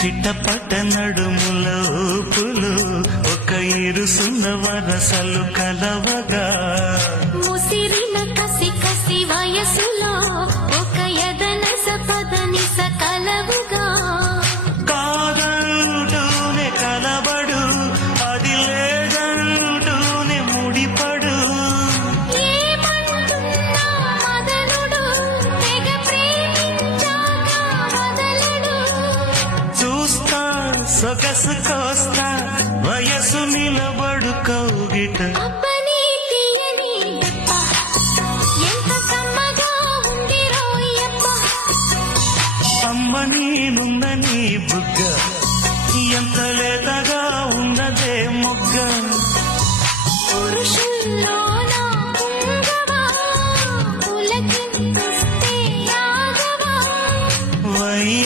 చిట్టపట నడుముల ఊపులు ఒక ఇరుసున్న వరసలు కలవగా. ముసిరిన కసి కసి వయసులు సొగసు కోస్తా వయసు నిలబడు కౌగిట. అమ్మ నేనుందని బుగ్గ ఎంత లేతగా ఉన్నదే మొగ్గ.